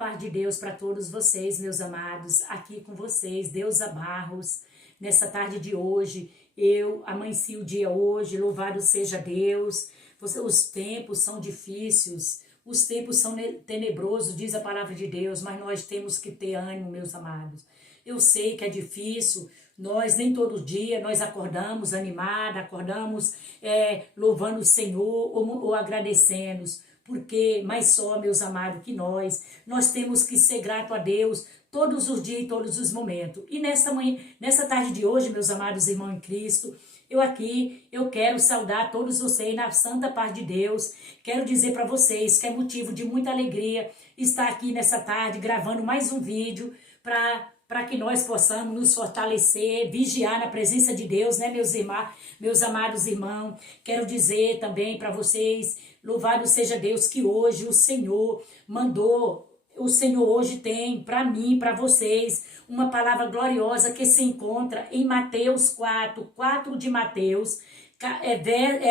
paz de Deus para todos vocês, meus amados, aqui com vocês, Deusa Barros, nessa tarde de hoje. Eu amanheci o dia hoje, louvado seja Deus. Os tempos são difíceis, os tempos são tenebrosos, diz a palavra de Deus, mas nós temos que ter ânimo, meus amados. Eu sei que é difícil, nós nem todo dia nós acordamos animados, acordamos louvando o Senhor ou agradecendo. Porque, mais só, meus amados, que nós temos que ser grato a Deus todos os dias e todos os momentos. E nessa tarde de hoje, meus amados irmãos em Cristo, eu quero saudar todos vocês na santa paz de Deus. Quero dizer para vocês que é motivo de muita alegria estar aqui nessa tarde gravando mais um vídeo para que nós possamos nos fortalecer, vigiar na presença de Deus, né, meus amados irmãos. Quero dizer também para vocês, louvado seja Deus, que hoje o Senhor hoje tem para mim, para vocês, uma palavra gloriosa que se encontra em Mateus 4 de Mateus,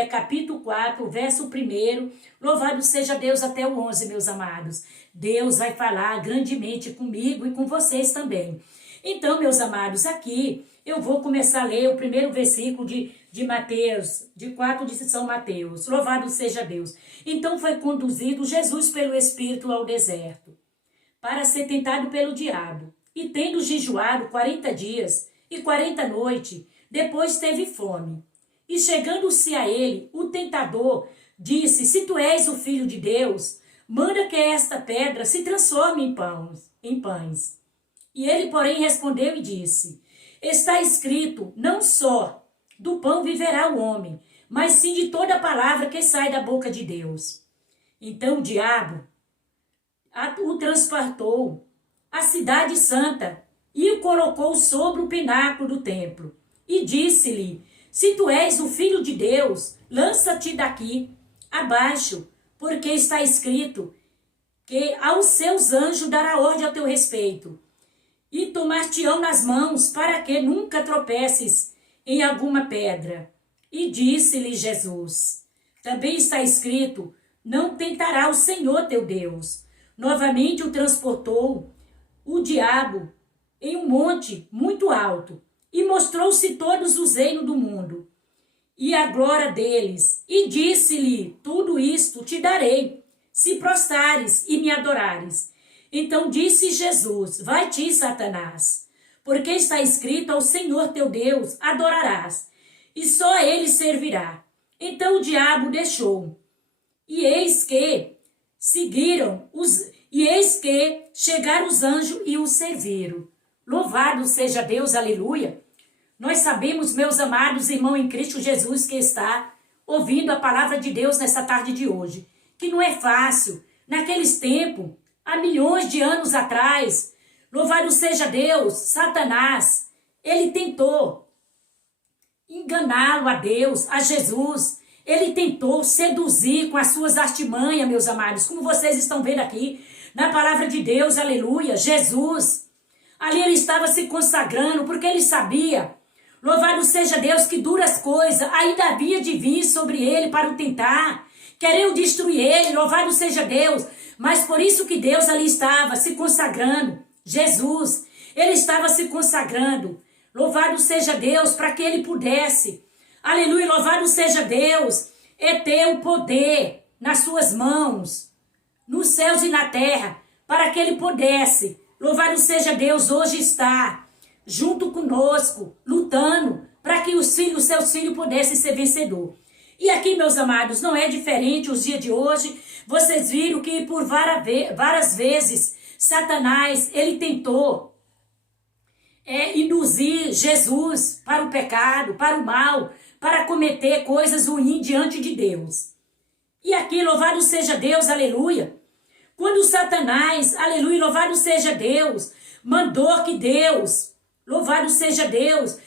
capítulo 4, verso 1, louvado seja Deus até o 11, meus amados. Deus vai falar grandemente comigo e com vocês também. Então, meus amados, aqui eu vou começar a ler o primeiro versículo de Mateus, de 4 de São Mateus. Louvado seja Deus. Então foi conduzido Jesus pelo Espírito ao deserto, para ser tentado pelo diabo. E tendo jejuado 40 dias e 40 noites, depois teve fome. E chegando-se a ele, o tentador disse: se tu és o Filho de Deus, manda que esta pedra se transforme em pães. E ele, porém, respondeu e disse: está escrito, não só do pão viverá o homem, mas sim de toda a palavra que sai da boca de Deus. Então o diabo o transportou à cidade santa e o colocou sobre o pináculo do templo. E disse-lhe: se tu és o Filho de Deus, lança-te daqui abaixo, porque está escrito que aos seus anjos dará ordem a teu respeito, e tomar-te-ão nas mãos, para que nunca tropeces em alguma pedra. E disse-lhe Jesus: também está escrito, não tentará o Senhor teu Deus. Novamente o transportou o diabo em um monte muito alto, e mostrou-se todos os reinos do mundo, e a glória deles, e disse-lhe: tudo isto te darei, se prostrares e me adorares. Então disse Jesus: vai-te, Satanás, porque está escrito, ao Senhor teu Deus adorarás, e só a ele servirá. Então o diabo deixou, e eis que chegaram os anjos e o serviram. Louvado seja Deus, aleluia. Nós sabemos, meus amados irmãos em Cristo Jesus, que está ouvindo a palavra de Deus nessa tarde de hoje, que não é fácil. Naqueles tempos, há milhões de anos atrás, louvado seja Deus, Satanás, ele tentou enganá-lo a Deus, a Jesus. Ele tentou seduzir com as suas artimanhas, meus amados, como vocês estão vendo aqui na palavra de Deus, aleluia. Jesus, ali ele estava se consagrando, porque ele sabia, louvado seja Deus, que duras coisas ainda havia de vir sobre ele para o tentar, querendo destruir ele, louvado seja Deus. Mas por isso que Deus ali estava se consagrando, Jesus, ele estava se consagrando, louvado seja Deus, para que ele pudesse, aleluia, louvado seja Deus, ter o poder nas suas mãos, nos céus e na terra, para que ele pudesse, louvado seja Deus, hoje está junto conosco, lutando, para que os seus filhos pudessem ser vencedor. E aqui, meus amados, não é diferente os dias de hoje. Vocês viram que por várias vezes Satanás, ele tentou induzir Jesus para o pecado, para o mal, para cometer coisas ruins diante de Deus. E aqui, louvado seja Deus, aleluia. Quando Satanás, aleluia, louvado seja Deus, mandou que Deus, louvado seja Deus,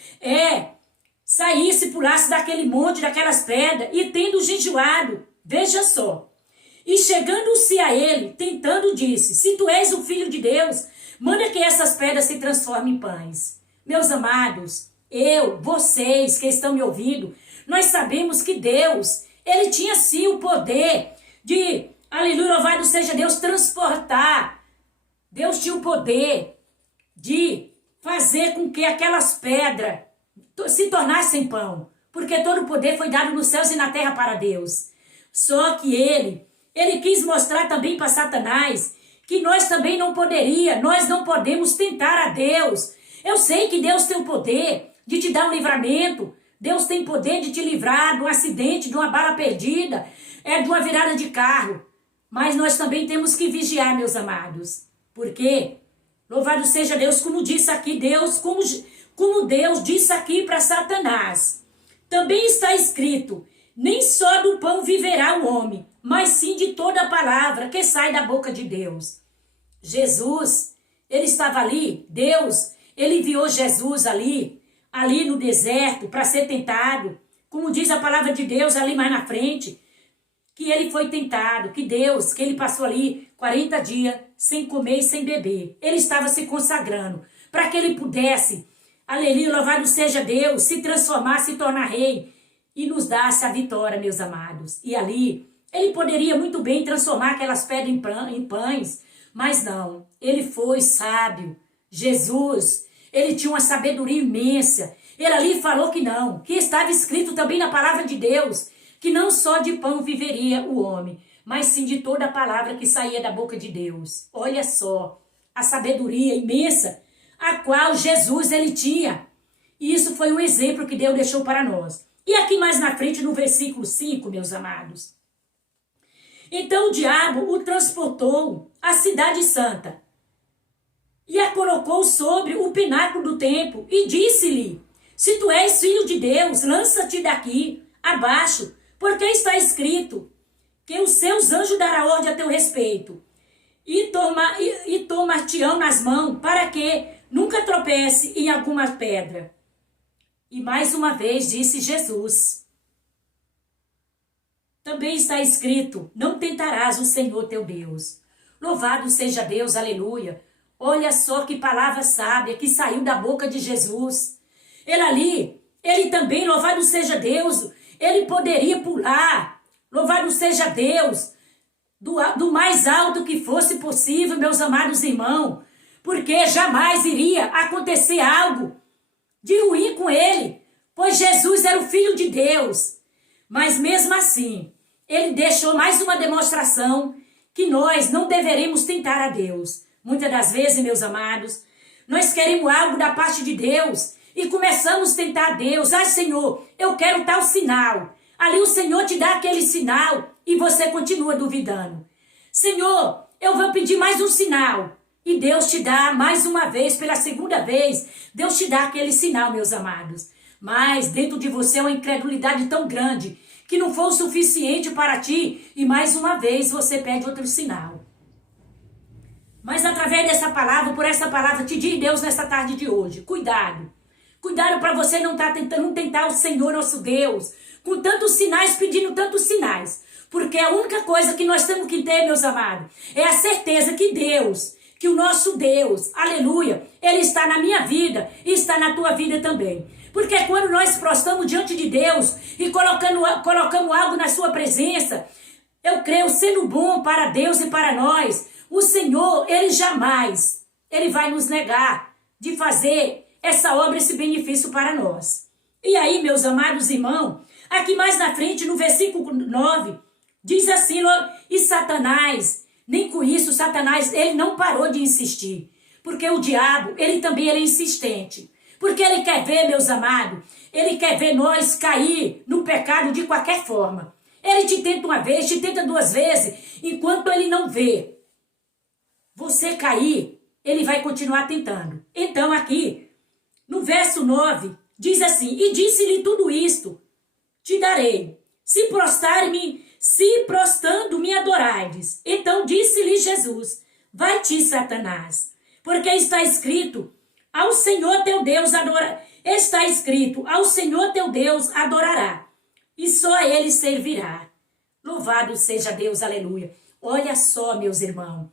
saísse, pulasse daquele monte, daquelas pedras, e tendo jejuado, veja só, e chegando-se a ele, tentando, disse: se tu és o Filho de Deus, manda que essas pedras se transformem em pães. Meus amados, vocês que estão me ouvindo, nós sabemos que Deus, ele tinha sim o poder de, aleluia, louvado seja Deus, transportar poder de fazer com que aquelas pedras se tornassem pão, porque todo o poder foi dado nos céus e na terra para Deus. Só que ele quis mostrar também para Satanás que nós também nós não podemos tentar a Deus. Eu sei que Deus tem o poder de te dar um livramento, Deus tem poder de te livrar de um acidente, de uma bala perdida, de uma virada de carro. Mas nós também temos que vigiar, meus amados. Porque, louvado seja Deus, como disse aqui Deus, como Deus disse aqui para Satanás. Também está escrito, nem só do pão viverá o homem, mas sim de toda a palavra que sai da boca de Deus. Jesus, ele estava ali, Deus, ele enviou Jesus ali no deserto para ser tentado. Como diz a palavra de Deus ali mais na frente, que ele foi tentado, que ele passou ali 40 dias sem comer e sem beber. Ele estava se consagrando para que ele pudesse, aleluia, louvado seja Deus, se transformar, se tornar rei e nos dar-se a vitória, meus amados. E ali, ele poderia muito bem transformar aquelas pedras em pães, mas não, ele foi sábio. Jesus, ele tinha uma sabedoria imensa. Ele ali falou que não, que estava escrito também na palavra de Deus, que não só de pão viveria o homem, mas sim de toda a palavra que saía da boca de Deus. Olha só, a sabedoria imensa a qual Jesus ele tinha. E isso foi um exemplo que Deus deixou para nós. E aqui mais na frente, no versículo 5, meus amados. Então o diabo o transportou à cidade santa e a colocou sobre o pináculo do templo e disse-lhe, se tu és filho de Deus, lança-te daqui, abaixo, porque está escrito que os seus anjos dará ordem a teu respeito e tomar-te-ão nas mãos para que nunca tropece em alguma pedra. E mais uma vez disse Jesus, também está escrito, não tentarás o Senhor teu Deus. Louvado seja Deus, aleluia. Olha só que palavra sábia que saiu da boca de Jesus. Ele também, louvado seja Deus, ele poderia pular, louvado seja Deus, do mais alto que fosse possível, meus amados irmãos, porque jamais iria acontecer algo de ruim com ele, pois Jesus era o Filho de Deus. Mas mesmo assim, ele deixou mais uma demonstração que nós não deveremos tentar a Deus. Muitas das vezes, meus amados, nós queremos algo da parte de Deus e começamos a tentar a Deus. Ai, Senhor, eu quero tal sinal. Ali o Senhor te dá aquele sinal e você continua duvidando. Senhor, eu vou pedir mais um sinal. E Deus te dá mais uma vez, pela segunda vez, Deus te dá aquele sinal, meus amados. Mas dentro de você é uma incredulidade tão grande que não foi o suficiente para ti e mais uma vez você pede outro sinal. Mas através dessa palavra, por essa palavra, te diz Deus nesta tarde de hoje, cuidado. Cuidado para você não tentar o Senhor nosso Deus, com tantos sinais, pedindo tantos sinais. Porque a única coisa que nós temos que ter, meus amados, é a certeza que Deus, que o nosso Deus, aleluia, Ele está na minha vida e está na tua vida também. Porque quando nós prostramos diante de Deus e colocamos algo na sua presença, eu creio, sendo bom para Deus e para nós, o Senhor, Ele jamais, Ele vai nos negar de fazer essa obra, esse benefício para nós. E aí, meus amados irmãos, aqui mais na frente, no versículo 9, diz assim, e Satanás, nem com isso, Satanás, ele não parou de insistir. Porque o diabo, ele também é insistente. Porque ele quer ver, meus amados, ele quer ver nós cair no pecado de qualquer forma. Ele te tenta uma vez, te tenta duas vezes, enquanto ele não vê você cair, ele vai continuar tentando. Então aqui, no verso 9, diz assim, e disse-lhe tudo isto, te darei, se prostrando me adorares. Então disse-lhe Jesus, vai-te, Satanás, porque está escrito, ao Senhor teu Deus está escrito, ao Senhor teu Deus adorará, e só a Ele servirá. Louvado seja Deus, aleluia. Olha só, meus irmãos,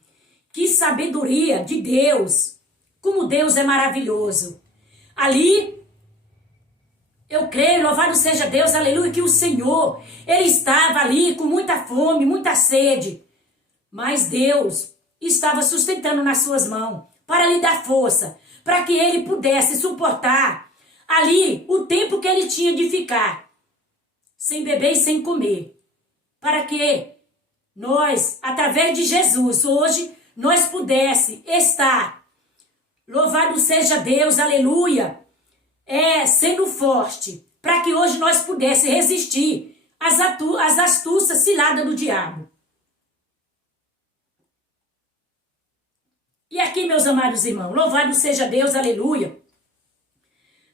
que sabedoria de Deus, como Deus é maravilhoso. Ali, eu creio, louvado seja Deus, aleluia, que o Senhor, Ele estava ali com muita fome, muita sede, mas Deus estava sustentando nas suas mãos, para lhe dar força, para que ele pudesse suportar ali o tempo que ele tinha de ficar, sem beber e sem comer, para que nós, através de Jesus, hoje, nós pudesse estar, louvado seja Deus, aleluia, sendo forte, para que hoje nós pudéssemos resistir às astúcias ciladas do diabo. E aqui, meus amados irmãos, louvado seja Deus, aleluia.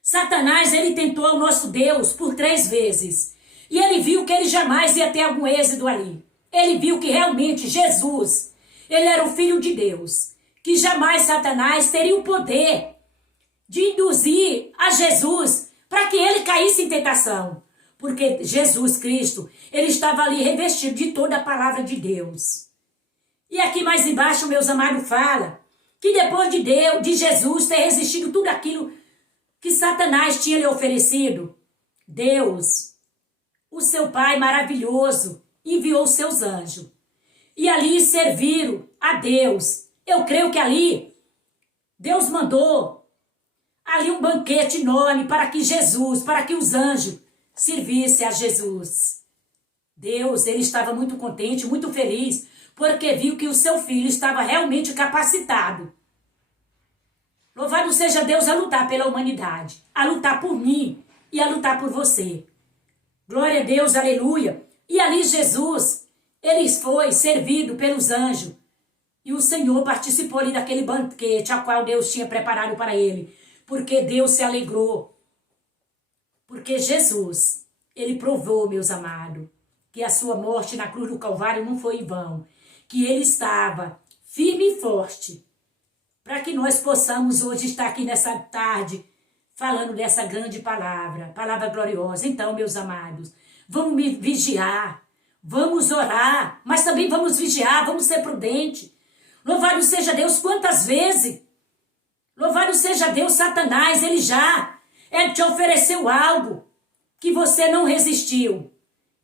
Satanás, ele tentou o nosso Deus por 3 vezes. E ele viu que ele jamais ia ter algum êxito ali. Ele viu que realmente Jesus, ele era o Filho de Deus. Que jamais Satanás teria o poder de induzir a Jesus para que ele caísse em tentação. Porque Jesus Cristo, ele estava ali revestido de toda a palavra de Deus. E aqui mais embaixo, meus amados, fala que depois de Jesus ter resistido tudo aquilo que Satanás tinha lhe oferecido, Deus, o seu Pai maravilhoso, enviou seus anjos. E ali serviram a Deus. Eu creio que ali, Deus mandou ali um banquete enorme para que Jesus, para que os anjos servissem a Jesus. Deus, ele estava muito contente, muito feliz, porque viu que o seu filho estava realmente capacitado. Louvado seja Deus a lutar pela humanidade, a lutar por mim e a lutar por você. Glória a Deus, aleluia. E ali Jesus, ele foi servido pelos anjos. E o Senhor participou ali daquele banquete a qual Deus tinha preparado para ele. Porque Deus se alegrou. Porque Jesus, ele provou, meus amados, que a sua morte na cruz do Calvário não foi em vão. Que ele estava firme e forte, para que nós possamos hoje estar aqui nessa tarde, falando dessa grande palavra, palavra gloriosa. Então, meus amados, vamos vigiar, vamos orar, mas também vamos vigiar, vamos ser prudentes. Louvado seja Deus, quantas vezes, louvado seja Deus, Satanás, ele já te ofereceu algo que você não resistiu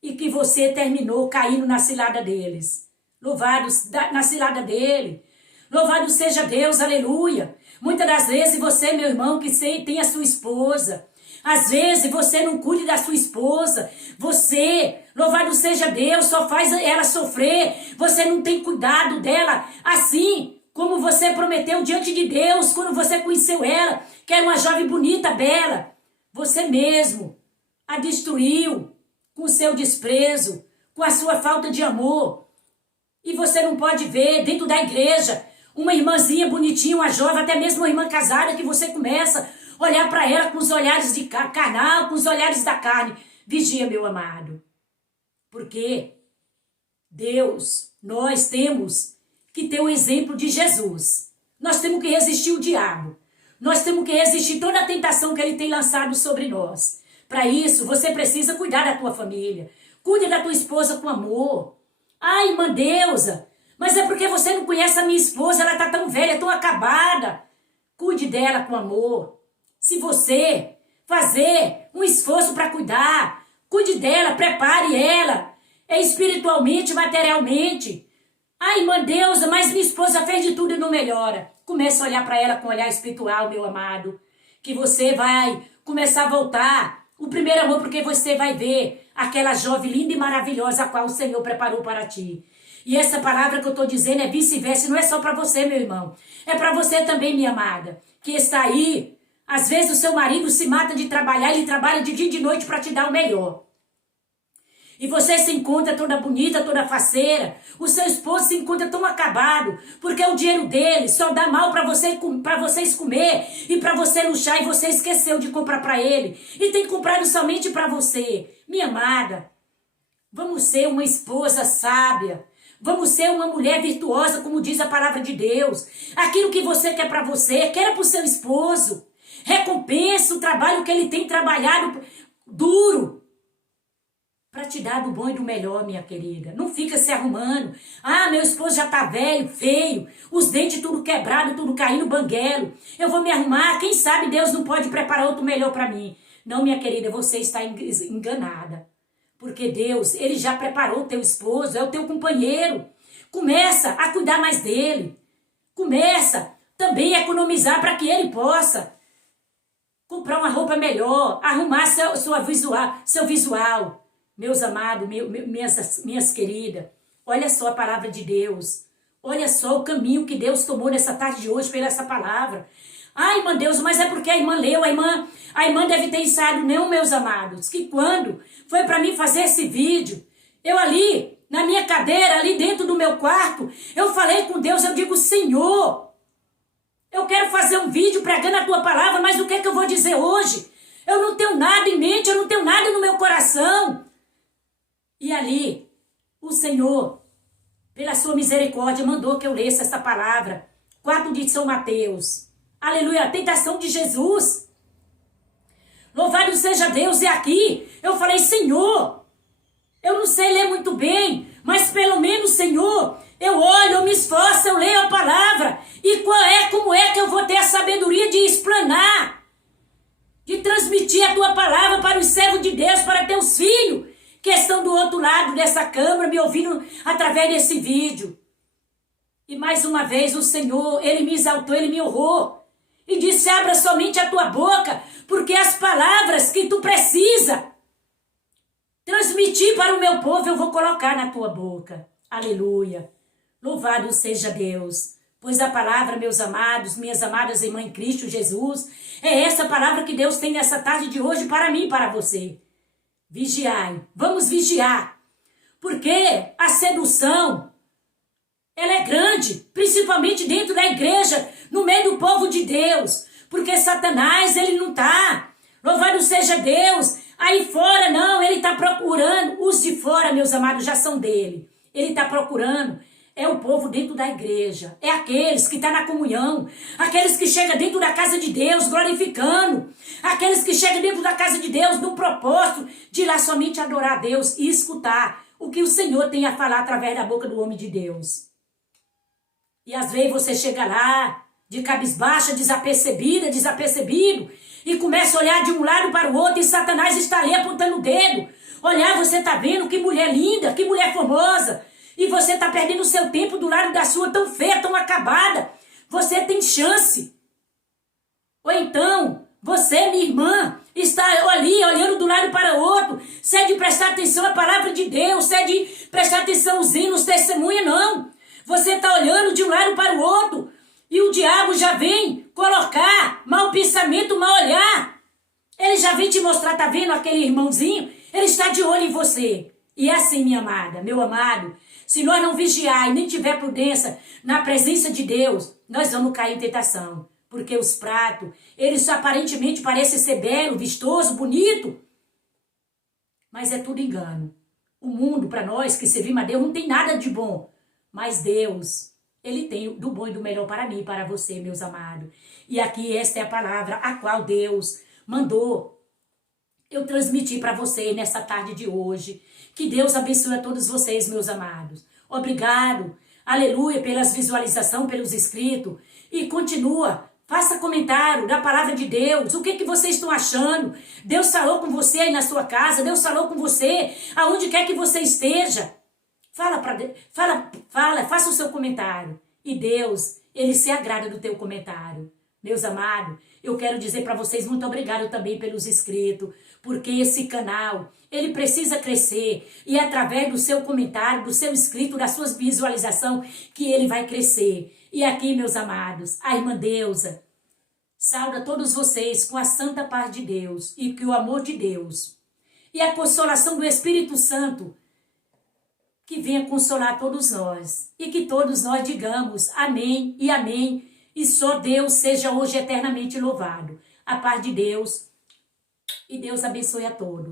e que você terminou caindo na cilada deles. Louvados na cilada dele. Louvado seja Deus, aleluia. Muitas das vezes você, meu irmão, que tem a sua esposa, às vezes você não cuida da sua esposa, você, louvado seja Deus, só faz ela sofrer, você não tem cuidado dela, assim como você prometeu diante de Deus, quando você conheceu ela, que era uma jovem bonita, bela, você mesmo a destruiu com o seu desprezo, com a sua falta de amor. E você não pode ver dentro da igreja uma irmãzinha bonitinha, uma jovem, até mesmo uma irmã casada, que você começa a olhar para ela com os olhares de carnal, com os olhares da carne. Vigia, meu amado. Porque Deus, nós temos que ter o exemplo de Jesus. Nós temos que resistir o diabo. Nós temos que resistir toda a tentação que ele tem lançado sobre nós. Para isso, você precisa cuidar da tua família. Cuide da tua esposa com amor. Ai, irmã Deusa, mas é porque você não conhece a minha esposa, ela está tão velha, tão acabada. Cuide dela com amor. Se você fazer um esforço para cuidar, cuide dela, prepare ela, espiritualmente, materialmente. Ai, irmã Deusa, mas minha esposa fez de tudo e não melhora. Comece a olhar para ela com um olhar espiritual, meu amado, que você vai começar a voltar o primeiro amor, porque você vai ver aquela jovem linda e maravilhosa a qual o Senhor preparou para ti. E essa palavra que eu estou dizendo é vice-versa, não é só para você, meu irmão. É para você também, minha amada, que está aí. Às vezes o seu marido se mata de trabalhar, ele trabalha de dia e de noite para te dar o melhor. E você se encontra toda bonita, toda faceira. O seu esposo se encontra tão acabado, porque o dinheiro dele só dá mal para vocês comer e para você luxar, e você esqueceu de comprar para ele. E tem comprado somente para você. Minha amada, vamos ser uma esposa sábia. Vamos ser uma mulher virtuosa, como diz a palavra de Deus. Aquilo que você quer para você, quer para o seu esposo. Recompensa o trabalho que ele tem trabalhado duro para te dar do bom e do melhor, minha querida. Não fica se arrumando. Ah, meu esposo já tá velho, feio, os dentes tudo quebrado, tudo caindo, banguelo. Eu vou me arrumar, quem sabe Deus não pode preparar outro melhor para mim. Não, minha querida, você está enganada. Porque Deus, ele já preparou o teu esposo, é o teu companheiro. Começa a cuidar mais dele. Começa também economizar para que ele possa comprar uma roupa melhor, arrumar seu visual. Meus amados, minhas queridas, olha só a palavra de Deus. Olha só o caminho que Deus tomou nessa tarde de hoje pela essa palavra. Ai, irmã Deus, mas é porque a irmã leu, a irmã deve ter ensaiado. Não, meus amados, que quando foi para mim fazer esse vídeo, eu ali, na minha cadeira, ali dentro do meu quarto, eu falei com Deus, eu digo, Senhor, eu quero fazer um vídeo pregando a tua palavra, mas o que é que eu vou dizer hoje? Eu não tenho nada em mente, eu não tenho nada no meu coração. E ali, o Senhor, pela sua misericórdia, mandou que eu lesse essa palavra. 4 de São Mateus. Aleluia, a tentação de Jesus. Louvado seja Deus. E aqui, eu falei, Senhor, eu não sei ler muito bem, mas pelo menos, Senhor, eu olho, eu me esforço, eu leio a palavra. E como é que eu vou ter a sabedoria de explanar, de transmitir a tua palavra para os servos de Deus, para teus filhos, que estão do outro lado dessa câmera, me ouvindo através desse vídeo. E mais uma vez o Senhor, Ele me exaltou, Ele me honrou. E disse, abra somente a tua boca, porque as palavras que tu precisa transmitir para o meu povo, eu vou colocar na tua boca. Aleluia. Louvado seja Deus. Pois a palavra, meus amados, minhas amadas irmãs em Cristo Jesus, é essa palavra que Deus tem nessa tarde de hoje para mim e para você. Vigiai, vamos vigiar, porque a sedução, ela é grande, principalmente dentro da igreja, no meio do povo de Deus, porque Satanás, ele não está, louvado seja Deus, aí fora não, ele está procurando, os de fora, meus amados, já são dele, ele está procurando, é o povo dentro da igreja, é aqueles que estão na comunhão, aqueles que chegam dentro da casa de Deus glorificando, aqueles que chegam dentro da casa de Deus no propósito de ir lá somente adorar a Deus e escutar o que o Senhor tem a falar através da boca do homem de Deus. E às vezes você chega lá, de cabisbaixa, desapercebido, e começa a olhar de um lado para o outro e Satanás está ali apontando o dedo. Olhar, você está vendo que mulher linda, que mulher formosa. E você está perdendo o seu tempo do lado da sua tão feia, tão acabada. Você tem chance. Ou então, você, minha irmã, está ali olhando do lado para o outro. Se é de prestar atenção à palavra de Deus, se é de prestar atenção aos hinos, testemunha, não. Você está olhando de um lado para o outro. E o diabo já vem colocar mau pensamento, mau olhar. Ele já vem te mostrar, tá vendo aquele irmãozinho? Ele está de olho em você. E é assim, minha amada, meu amado, se nós não vigiar e nem tiver prudência na presença de Deus, nós vamos cair em tentação. Porque os pratos, eles aparentemente parecem ser belo, vistoso, bonito. Mas é tudo engano. O mundo, para nós que servimos a Deus, não tem nada de bom. Mas Deus, Ele tem do bom e do melhor para mim e para você, meus amados. E aqui esta é a palavra a qual Deus mandou eu transmitir para você nessa tarde de hoje. Que Deus abençoe a todos vocês, meus amados. Obrigado, aleluia, pelas visualizações, pelos inscritos. E continua, faça comentário da palavra de Deus. O que vocês estão achando? Deus falou com você aí na sua casa, Deus falou com você, aonde quer que você esteja. Faça o seu comentário. E Deus, Ele se agrada do teu comentário. Meus amados, eu quero dizer para vocês muito obrigado também pelos inscritos, porque esse canal, ele precisa crescer, e é através do seu comentário, do seu inscrito, da sua visualização, que ele vai crescer. E aqui, meus amados, a irmã Deusa sauda todos vocês com a santa paz de Deus, e que o amor de Deus e a consolação do Espírito Santo que venha consolar todos nós, e que todos nós digamos amém e amém, e só Deus seja hoje eternamente louvado. A paz de Deus, e Deus abençoe a todos.